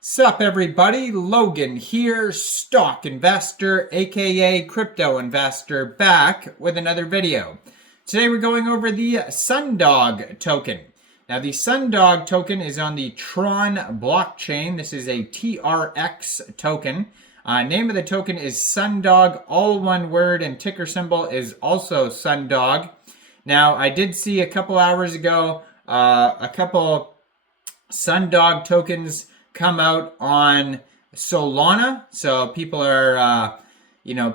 Sup everybody, Logan here, stock investor, aka crypto investor, back with another video. Today we're going over the Sundog token. Now the Sundog token is on the Tron blockchain. This is a TRX token. Name of the token is Sundog, all one word, and ticker symbol is also Sundog. Now I did see a couple hours ago a couple Sundog tokens come out on Solana, so people are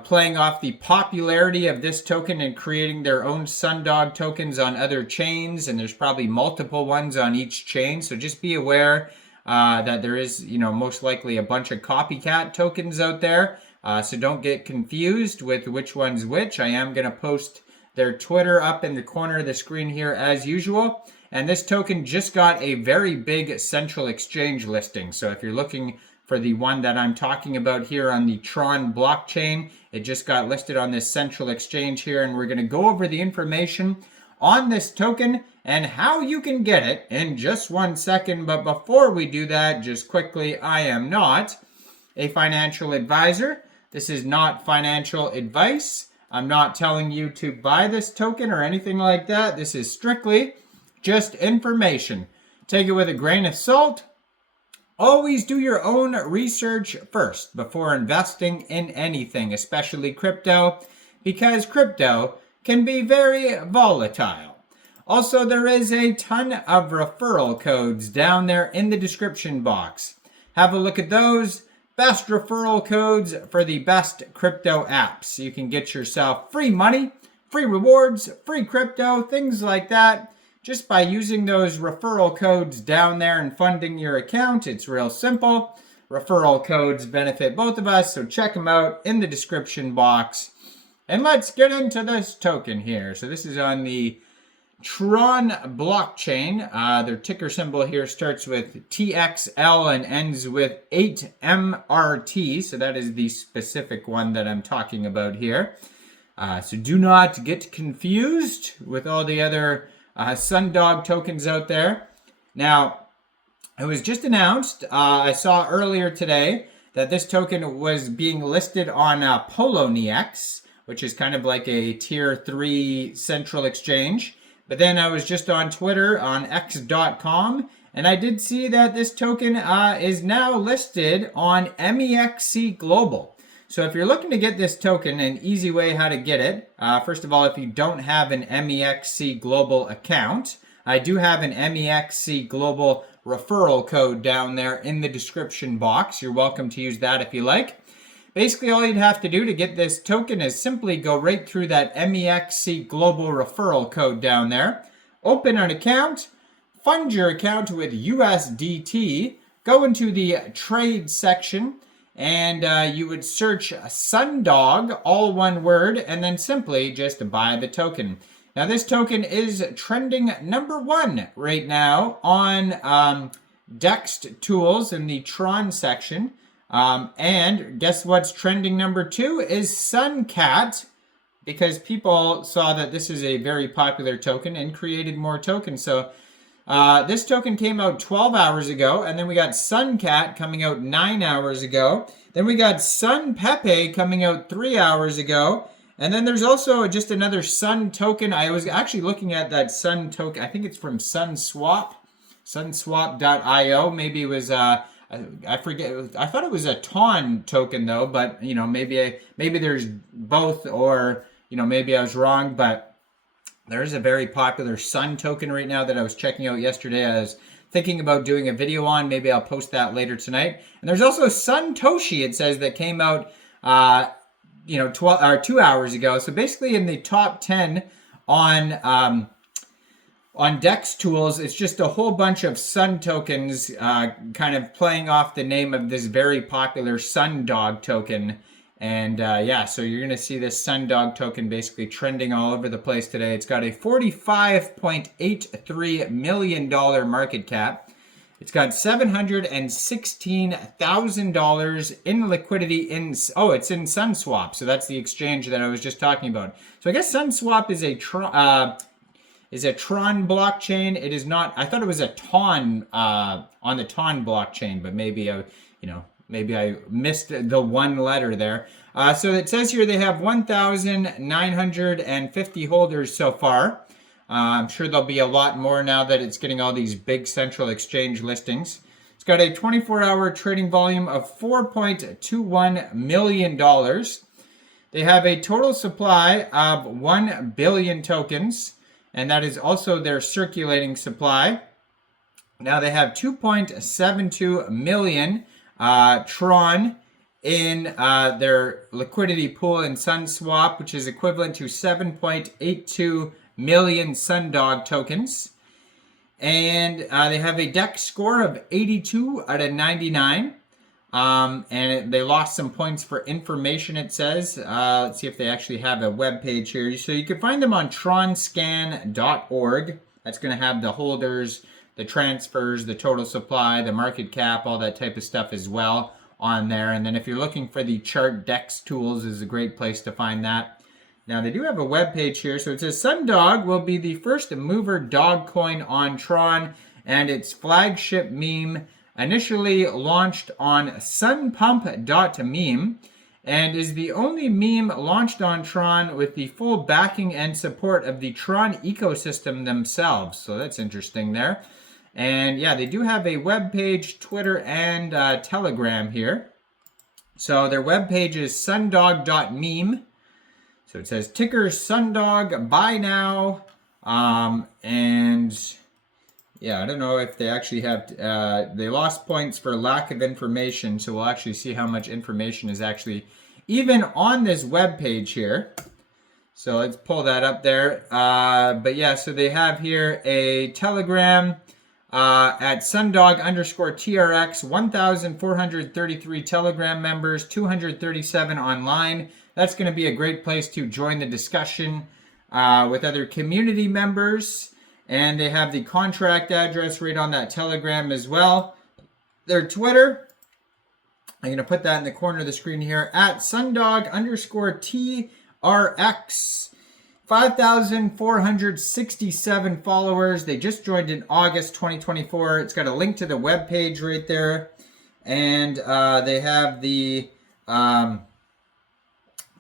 playing off the popularity of this token and creating their own Sundog tokens on other chains, and there's probably multiple ones on each chain, so just be aware that there is most likely a bunch of copycat tokens out there, so don't get confused with which one's which. I am going to post their Twitter up in the corner of the screen here as usual. And this token just got a very big central exchange listing. So if you're looking for the one that I'm talking about here on the Tron blockchain, it just got listed on this central exchange here. And we're going to go over the information on this token and how you can get it in just 1 second. But before we do that, just quickly, I am not a financial advisor. This is not financial advice. I'm not telling you to buy this token or anything like that. This is strictly just information. Take it with a grain of salt. Always do your own research first before investing in anything, especially crypto, because crypto can be very volatile. Also, there is a ton of referral codes down there in the description box. Have a look at those. Best referral codes for the best crypto apps. You can get yourself free money, free rewards, free crypto, things like that, just by using those referral codes down there and funding your account. It's real simple. Referral codes benefit both of us, so check them out in the description box. And let's get into this token here. So this is on the Tron blockchain. Their ticker symbol here starts with TXL and ends with 8MRT. So that is the specific one that I'm talking about here. So do not get confused with all the other Sundog tokens out there. Now, it was just announced, I saw earlier today, that this token was being listed on Poloniex, which is kind of like a tier 3 central exchange. But then I was just on Twitter on X.com, and I did see that this token is now listed on Mexc Global. So if you're looking to get this token, an easy way how to get it, first of all, if you don't have an Mexc Global account, I do have an Mexc Global referral code down there in the description box. You're welcome to use that if you like. Basically, all you'd have to do to get this token is simply go right through that Mexc Global referral code down there, open an account, fund your account with USDT, go into the trade section, and you would search Sundog, all one word, and then simply just buy the token. Now this token is trending #1 right now on DEX tools in the Tron section. And guess what's trending #2 is Suncat, because people saw that this is a very popular token and created more tokens. So this token came out 12 hours ago, and then we got Suncat coming out 9 hours ago. Then we got Sun Pepe coming out 3 hours ago. And then there's also just another Sun token. I was actually looking at that Sun token. I think it's from Sunswap, sunswap.io. Maybe it was, I forget. I thought it was a Tron token though, but maybe there's both, or maybe I was wrong, but there's a very popular Sun token right now that I was checking out yesterday. I was thinking about doing a video on. Maybe I'll post that later tonight. And there's also Suntoshi, it says, that came out 2 hours ago. So basically in the top 10 on DEX tools, it's just a whole bunch of Sun tokens kind of playing off the name of this very popular Sundog token. And yeah, so you're going to see this Sundog token basically trending all over the place today. It's got a $45.83 million market cap. It's got $716,000 in liquidity it's in Sunswap. So that's the exchange that I was just talking about. So I guess Sunswap is is a Tron blockchain. It is not. I thought it was a Ton on the Ton blockchain, but maybe maybe I missed the one letter there. So it says here they have 1,950 holders so far. I'm sure there'll be a lot more now that it's getting all these big central exchange listings. It's got a 24-hour trading volume of $4.21 million. They have a total supply of 1 billion tokens, and that is also their circulating supply. Now they have 2.72 million Tron in their liquidity pool in Sunswap, which is equivalent to 7.82 million Sundog tokens. And they have a DEX score of 82 out of 99. And they lost some points for information, it says. Let's see if they actually have a web page here. So you can find them on tronscan.org. That's going to have the holders, the transfers, the total supply, the market cap, all that type of stuff as well on there. And then if you're looking for the chart DEX tools, is a great place to find that. Now they do have a web page here. So it says Sundog will be the first mover dog coin on Tron, and its flagship meme initially launched on sunpump.meme and is the only meme launched on Tron with the full backing and support of the Tron ecosystem themselves. So that's interesting there. And yeah, they do have a web page, Twitter, and Telegram here. So their web page is sundog.meme. So it says ticker Sundog, buy now. And yeah, I don't know if they actually have, they lost points for lack of information. So we'll actually see how much information is actually even on this web page here. So let's pull that up there. But yeah, so they have here a Telegram at Sundog_TRX, 1,433 Telegram members, 237 online. That's going to be a great place to join the discussion with other community members. And they have the contract address right on that Telegram as well. Their Twitter, I'm going to put that in the corner of the screen here, at Sundog_TRX. 5,467 followers. They just joined in August 2024. It's got a link to the web page right there. And they have the...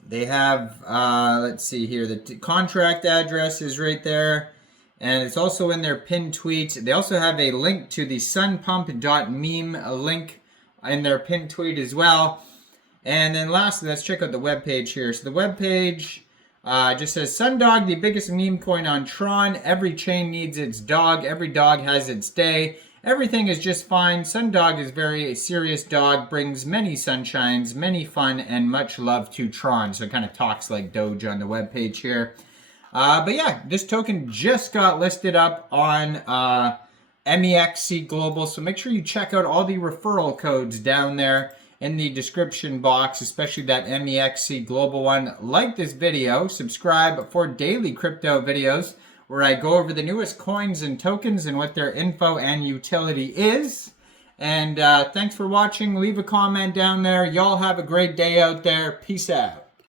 let's see here, the contract address is right there, and it's also in their pinned tweet. They also have a link to the sunpump.meme link in their pinned tweet as well. And then lastly, let's check out the webpage here. So the webpage just says, Sundog, the biggest meme coin on Tron. Every chain needs its dog. Every dog has its day. Everything is just fine. Sundog is a serious dog, brings many sunshines, many fun, and much love to Tron. So it kind of talks like Doge on the webpage here. But yeah, this token just got listed up on Mexc Global. So make sure you check out all the referral codes down there in the description box, especially that Mexc Global one. Like this video, subscribe for daily crypto videos, where I go over the newest coins and tokens and what their info and utility is. And thanks for watching. Leave a comment down there. Y'all have a great day out there. Peace out.